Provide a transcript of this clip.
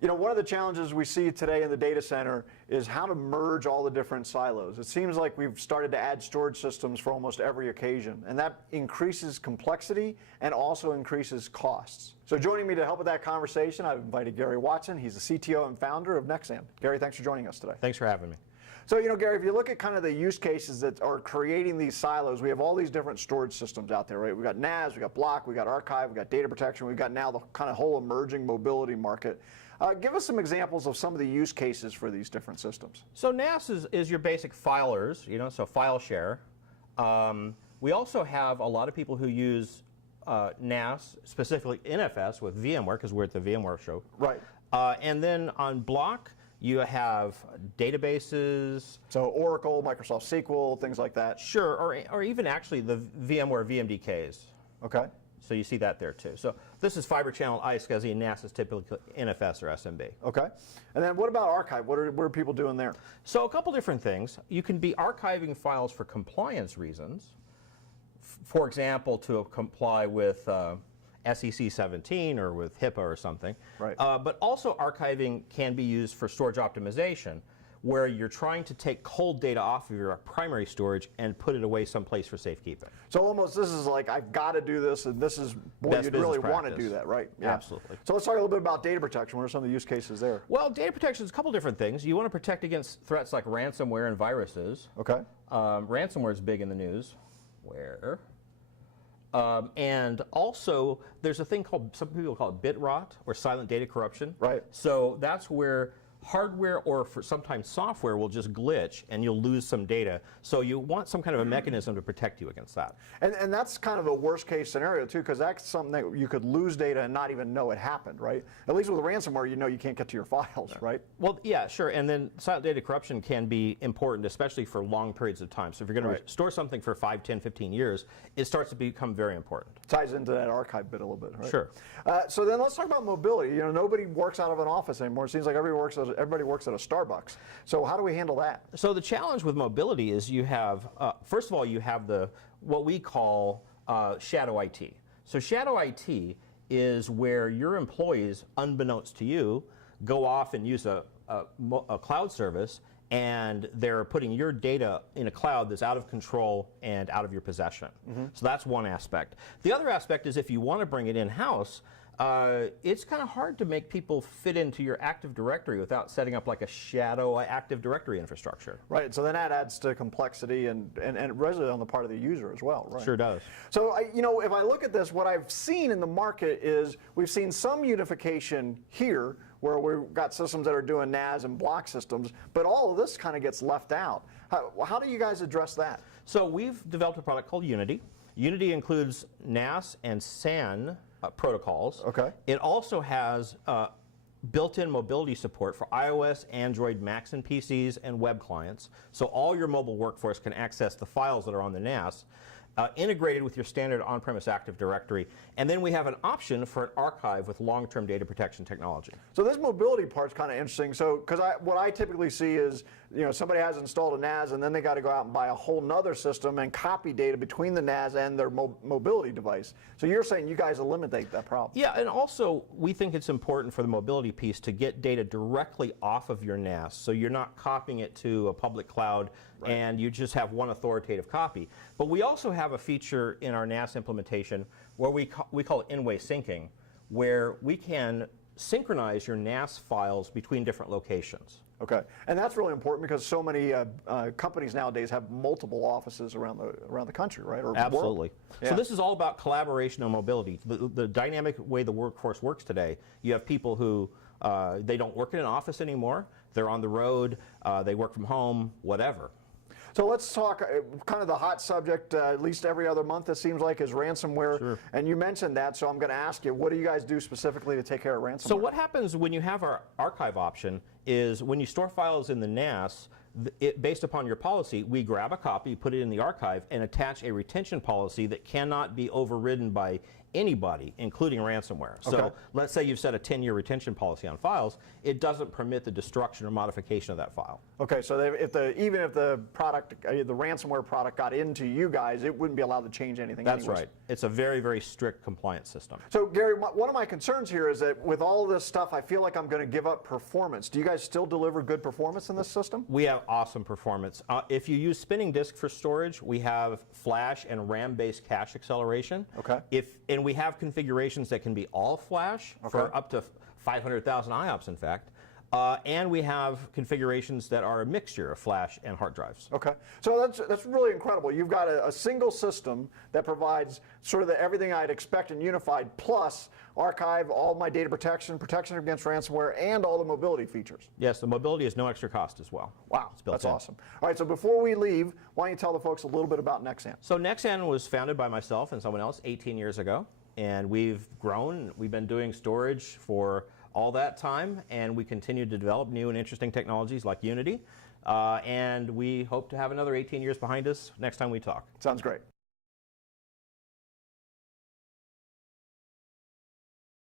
You know, one of the challenges we see today in the data center is how to merge all the different silos. It seems like we've started to add storage systems for almost every occasion, and that increases complexity and also increases costs. So joining me to help with that conversation, I've invited Gary Watson. He's the CTO and founder of Nexsan. Gary, thanks for joining us today. Thanks for having me. So, you know, Gary, if you look at kind of the use cases that are creating these silos, we have all these different storage systems out there, right? We've got NAS, we've got block, we've got archive, we've got data protection, we've got now the kind of whole emerging mobility market. Give us some examples of some of the use cases for these different systems. So NAS is your basic filers, you know, so file share. We also have a lot of people who use NAS, specifically NFS with VMware, because we're at the VMware show. Right. And then on block, you have databases. So Oracle, Microsoft SQL, things like that. Sure, or even actually the VMware VMDKs. Okay. So you see that there too. So this is fiber channel iSCSI, and NAS is typically NFS or SMB. Okay. And then what about archive? What are people doing there? So a couple different things. You can be archiving files for compliance reasons. For example, to comply with SEC 17 or with HIPAA or something. Right. But also archiving can be used for storage optimization, where you're trying to take cold data off of your primary storage and put it away someplace for safekeeping. So almost this is like, I've got to do this, and this is, boy, Best you'd business really want to practice. do that, right? Yeah. Absolutely. So let's talk a little bit about data protection. What are some of the use cases there? Well, data protection is a couple different things. You want to protect against threats like ransomware and viruses. Okay. Ransomware is big in the news. Where? And also, there's a thing called, some people call it bit rot or silent data corruption. Right. So that's where hardware or for sometimes software will just glitch and you'll lose some data. So you want some kind of a mechanism to protect you against that. And that's kind of a worst case scenario too, because that's something that you could lose data and not even know it happened, right? At least with ransomware, you know you can't get to your files, right? Well, yeah, sure. And then silent data corruption can be important, especially for long periods of time. So if you're going to store something for 5, 10, 15 years, it starts to become very important. Ties into that archive bit a little bit, right? Sure. So then let's talk about mobility. You know, nobody works out of an office anymore. It seems like everybody works at a Starbucks. So how do we handle that? So the challenge with mobility is you have, first of all, you have what we call shadow IT. So shadow IT is where your employees, unbeknownst to you, go off and use a cloud service, and they're putting your data in a cloud that's out of control and out of your possession. So that's one aspect. The other aspect is if you want to bring it in-house, it's kind of hard to make people fit into your Active Directory without setting up like a shadow Active Directory infrastructure. Right, so then that adds to complexity and really on the part of the user as well, right? Sure does. So, you know, if I look at this, what I've seen in the market is we've seen some unification here where we've got systems that are doing NAS and block systems, but all of this kind of gets left out. How do you guys address that? So we've developed a product called Unity. Unity includes NAS and SAN protocols. Okay. It also has built-in mobility support for iOS, Android, Macs and PCs, and web clients. So all your mobile workforce can access the files that are on the NAS, integrated with your standard on-premise Active Directory. And then we have an option for an archive with long-term data protection technology. So this mobility part's kind of interesting. So, because what I typically see is, you know, somebody has installed a NAS and then they got to go out and buy a whole nother system and copy data between the NAS and their mobility device. So you're saying you guys eliminate that problem? Yeah, and also we think it's important for the mobility piece to get data directly off of your NAS, so you're not copying it to a public cloud. Right. And you just have one authoritative copy. But we also have a feature in our NAS implementation where we call it in-way syncing, where we can synchronize your NAS files between different locations. Okay, and that's really important because so many companies nowadays have multiple offices around the country, right? Or absolutely. Yeah. So this is all about collaboration and mobility. The dynamic way the workforce works today, you have people who they don't work in an office anymore. They're on the road. They work from home. Whatever. So let's talk kind of the hot subject, at least every other month it seems like, is ransomware. Sure. And you mentioned that, so I'm going to ask you, what do you guys do specifically to take care of ransomware? So what happens when you have our archive option is when you store files in the NAS, based upon your policy, we grab a copy, put it in the archive, and attach a retention policy that cannot be overridden by anybody, including ransomware. Okay. So let's say you've set a 10-year retention policy on files, it doesn't permit the destruction or modification of that file. Okay, so even if the product, the ransomware product got into you guys, it wouldn't be allowed to change anything. That's anyways. right. It's a very, very strict compliance system. So Gary, one of my concerns here is that with all this stuff, I feel like I'm going to give up performance. Do you guys still deliver good performance in this system? We have awesome performance. If you use spinning disk for storage, we have flash and RAM-based cache acceleration. Okay. And we have configurations that can be all flash for up to 500,000 IOPS, in fact. And we have configurations that are a mixture of flash and hard drives. Okay, so that's really incredible. You've got a single system that provides sort of everything I'd expect in unified, plus archive, all my data protection against ransomware, and all the mobility features. Yes, the mobility is no extra cost as well. Wow, It's built that's in. awesome. All right, so before we leave, why don't you tell the folks a little bit about Nexsan? So Nexsan was founded by myself and someone else 18 years ago, and we've grown. We've been doing storage for all that time, and we continue to develop new and interesting technologies like Unity, and we hope to have another 18 years behind us next time we talk. Sounds great.